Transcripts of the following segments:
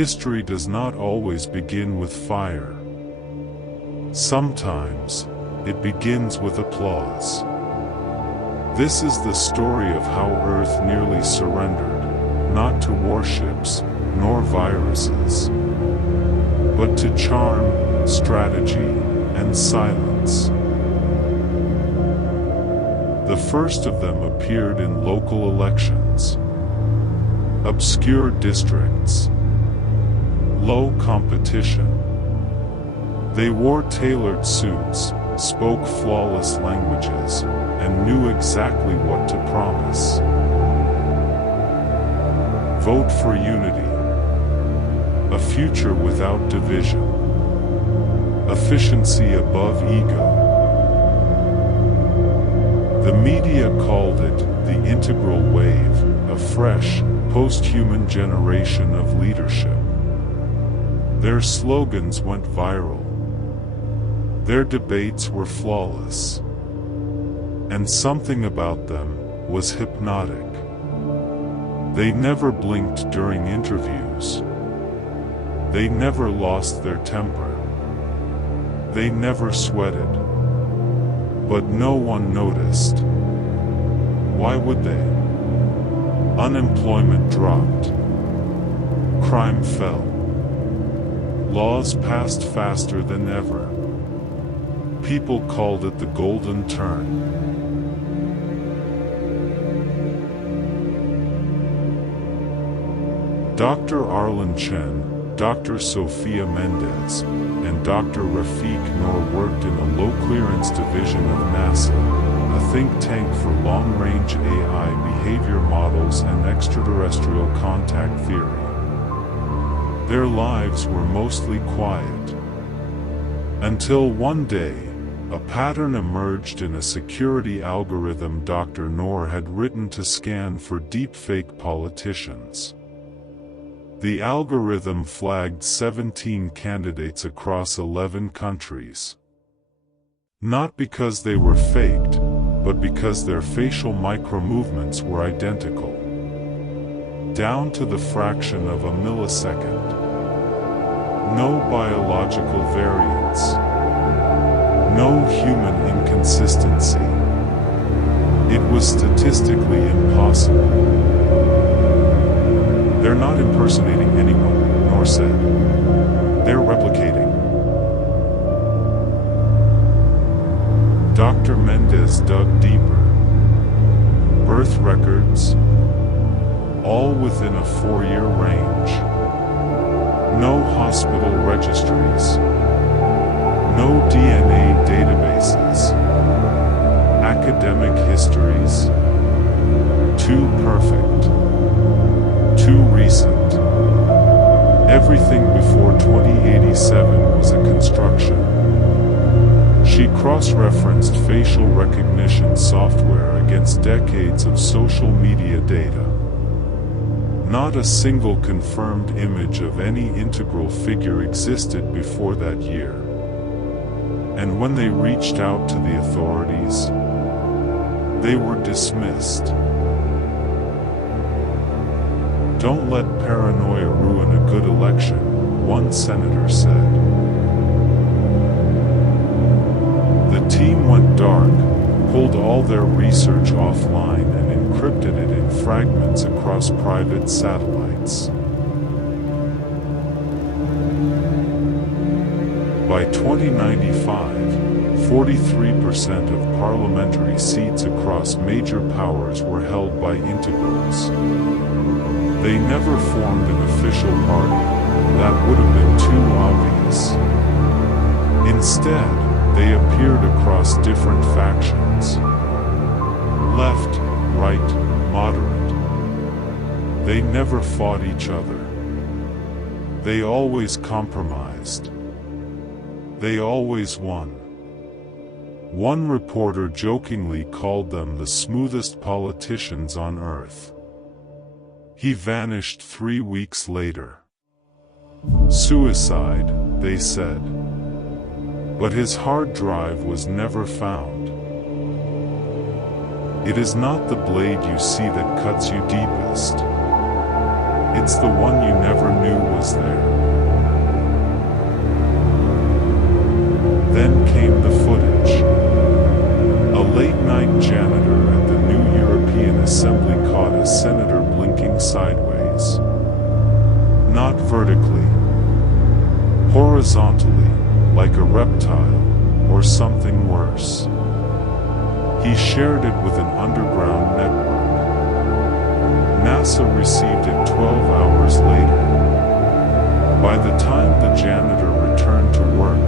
History does not always begin with fire. Sometimes, it begins with applause. This is the story of how Earth nearly surrendered, not to warships, nor viruses, but to charm, strategy, and silence. The first of them appeared in local elections. Obscure districts. Low competition. They wore tailored suits, spoke flawless languages, and knew exactly what to promise. Vote for unity. A future without division. Efficiency above ego. The media called it the integral wave, a fresh, post-human generation of leadership. Their slogans went viral. Their debates were flawless. And something about them was hypnotic. They never blinked during interviews. They never lost their temper. They never sweated. But no one noticed. Why would they? Unemployment dropped. Crime fell. Laws passed faster than ever. People called it the golden turn. Dr. Arlen Chen, Dr. Sophia Mendez, and Dr. Rafiq Noor worked in a low-clearance division of NASA, a think tank for long-range AI behavior models and extraterrestrial contact theory. Their lives were mostly quiet. Until one day, a pattern emerged in a security algorithm Dr. Noor had written to scan for deepfake politicians. The algorithm flagged 17 candidates across 11 countries. Not because they were faked, but because their facial micro-movements were identical. Down to the fraction of a millisecond. No biological variance. No human inconsistency. It was statistically impossible. They're not impersonating anyone, Noor said. They're replicating. Dr. Mendez dug deeper. Birth records, all within a 4-year range. No hospital registries. No DNA databases. Academic histories. Too perfect. Too recent. Everything before 2087 was a construction. She cross-referenced facial recognition software against decades of social media data. Not a single confirmed image of any integral figure existed before that year. And when they reached out to the authorities, they were dismissed. Don't let paranoia ruin a good election, one senator said. The team went dark, pulled all their research offline and encrypted it in fragments across private satellites. By 2095, 43% of parliamentary seats across major powers were held by integrals. They never formed an official party. That would have been too obvious. Instead, they appeared across different factions. Left, right, moderate. They never fought each other. They always compromised. They always won. One reporter jokingly called them the smoothest politicians on earth. He vanished 3 weeks later. Suicide, they said. But his hard drive was never found. It is not the blade you see that cuts you deepest. It's the one you never knew was there. Then came the footage. A late-night janitor at the New European Assembly caught a senator blinking sideways. Not vertically. Horizontally, like a reptile, or something worse. He shared it with an underground network. NASA received it 12 hours later. By the time the janitor returned to work,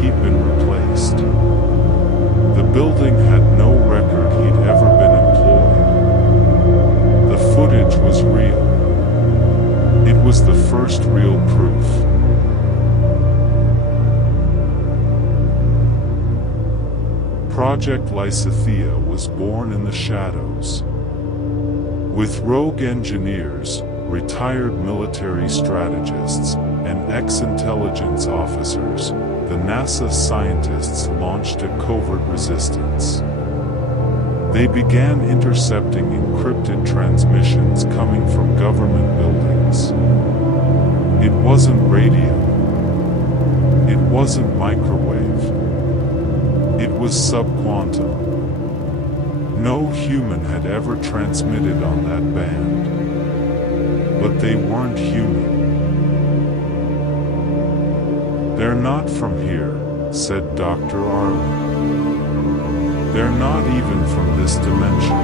he'd been replaced. The building had no record he'd ever been employed. The footage was real. It was the first real proof. Project Lysithea was born in the shadows. With rogue engineers, retired military strategists, and ex-intelligence officers, the NASA scientists launched a covert resistance. They began intercepting encrypted transmissions coming from government buildings. It wasn't radio. It wasn't microwave. It was subquantum. No human had ever transmitted on that band. But they weren't human. "They're not from here," said Dr. Arlen. "They're not even from this dimension."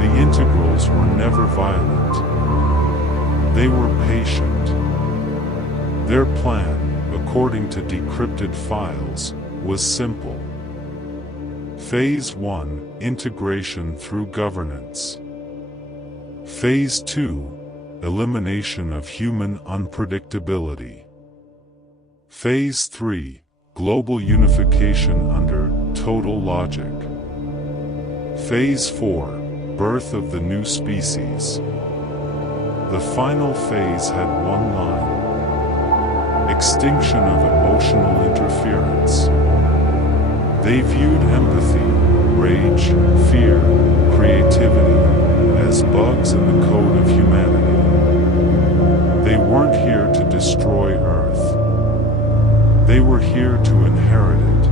The integrals were never violent. They were patient. Their plan, according to decrypted files, was simple. Phase 1, integration through governance. Phase 2, elimination of human unpredictability. Phase 3, global unification under total logic. Phase 4, birth of the new species. The final phase had one line: extinction of emotional interference. They viewed empathy, rage, fear, creativity, as bugs in the code of humanity. They weren't here to destroy Earth. They were here to inherit it.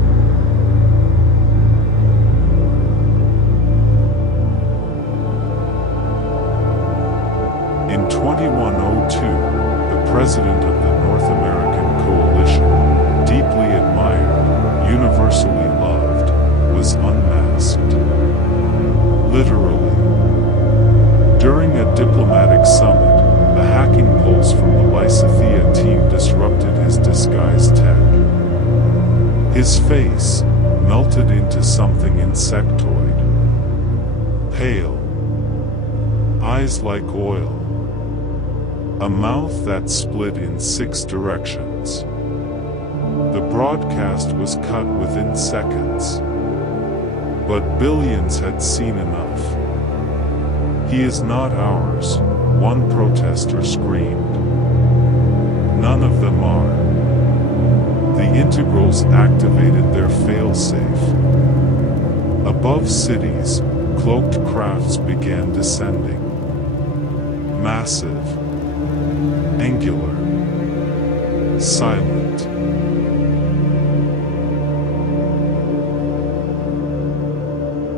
In 2102, the president of the North American Coalition, deeply admired, universally loved, was unmasked. Literally. During a diplomatic summit, a hacking pulse from the Lysithea team disrupted his disguise tech. His face melted into something insectoid. Pale. Eyes like oil. A mouth that split in 6 directions. The broadcast was cut within seconds. But billions had seen enough. "He is not ours," one protester screamed. "None of them are." The integrals activated their failsafe. Above cities, cloaked crafts began descending. Massive. Angular. Silent.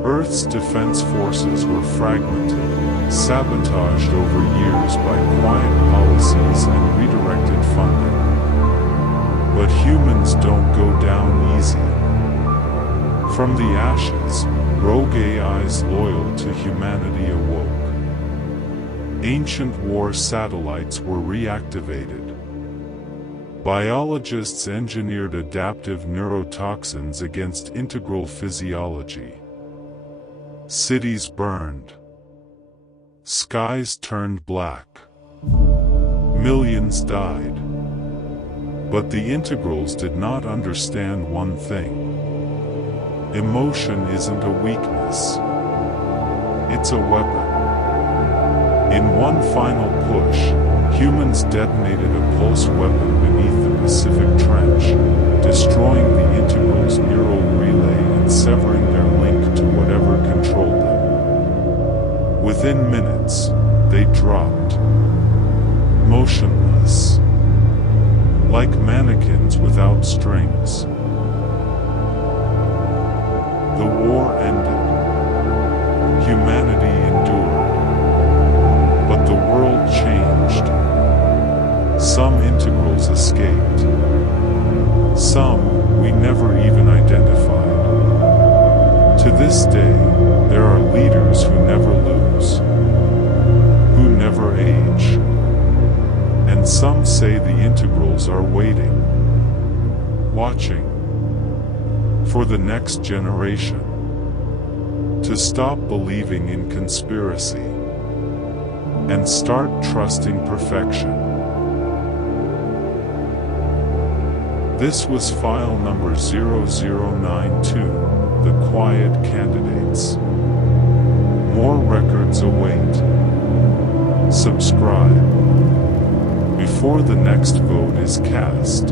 Earth's defense forces were fragmented, sabotaged over years by quiet policies and redirected funding. But humans don't go down easy. From the ashes, rogue AIs loyal to humanity awoke. Ancient war satellites were reactivated. Biologists engineered adaptive neurotoxins against integral physiology. Cities burned. Skies turned black. Millions died. But the integrals did not understand one thing. Emotion isn't a weakness. It's a weapon. In one final push, humans detonated a pulse weapon beneath the Pacific Trench, destroying the integral's neural relay and severing their link to whatever controlled Within minutes, they dropped, motionless, like mannequins without strings. The war ended. Humanity endured. But the world changed. Some integrals escaped. Some we never even identified. To this day, there are leaders who never lose, who never age. And some say the integrals are waiting, watching, for the next generation to stop believing in conspiracy and start trusting perfection. This was file number 0092, The Quiet Candidates. More records await. Subscribe before the next vote is cast.